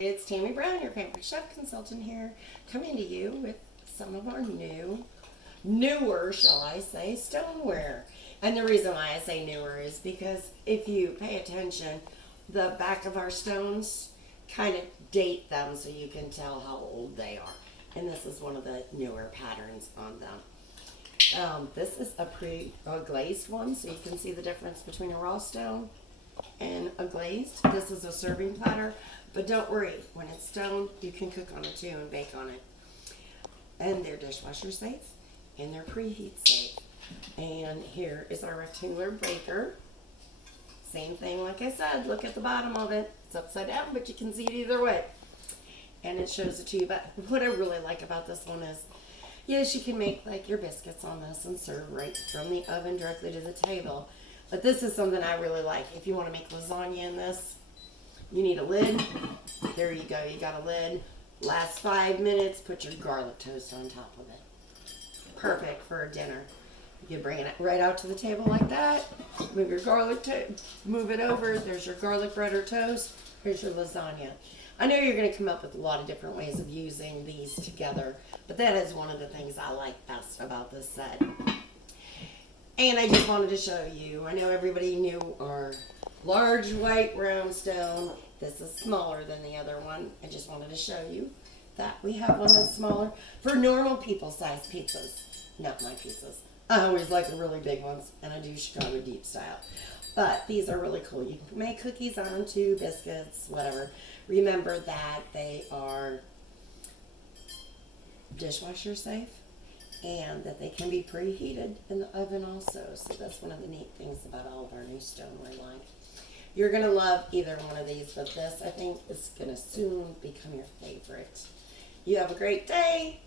It's Tammy Brown, your pampered chef consultant here, coming to you with some of our newer, shall I say, stoneware. And the reason why I say newer is because if you pay attention, the back of our stones kind of date them so you can tell how old they are. And this is one of the newer patterns on them. This is a glazed one, so you can see the difference between a raw stone and a glazed. This is a serving platter, but don't worry, when it's stone, you can cook on it too and bake on it. And they're dishwasher safe and they're preheat safe. And here is our rectangular breaker. Same thing, like I said, look at the bottom of it. It's upside down, but you can see it either way. And it shows it to you. But what I really like about this one is, yes, you can make like your biscuits on this and serve right from the oven directly to the table. But this is something I really like. If you want to make lasagna in this, you need a lid. There you go, you got a lid. Last 5 minutes, put your garlic toast on top of it. Perfect for a dinner. You can bring it right out to the table like that. Move your move it over. There's your garlic bread or toast. Here's your lasagna. I know you're going to come up with a lot of different ways of using these together, but that is one of the things I like best about this set. And I just wanted to show you, I know everybody knew our large white round stone. This is smaller than the other one. I just wanted to show you that we have one that's smaller for normal people size pizzas, not my pizzas. I always like the really big ones, and I do Chicago deep style. But these are really cool. You can make cookies on too, biscuits, whatever. Remember that they are dishwasher safe and that they can be preheated in the oven also. So that's one of the neat things about all of our new stoneware line. You're going to love either one of these, but this I think is going to soon become your favorite. You have a great day.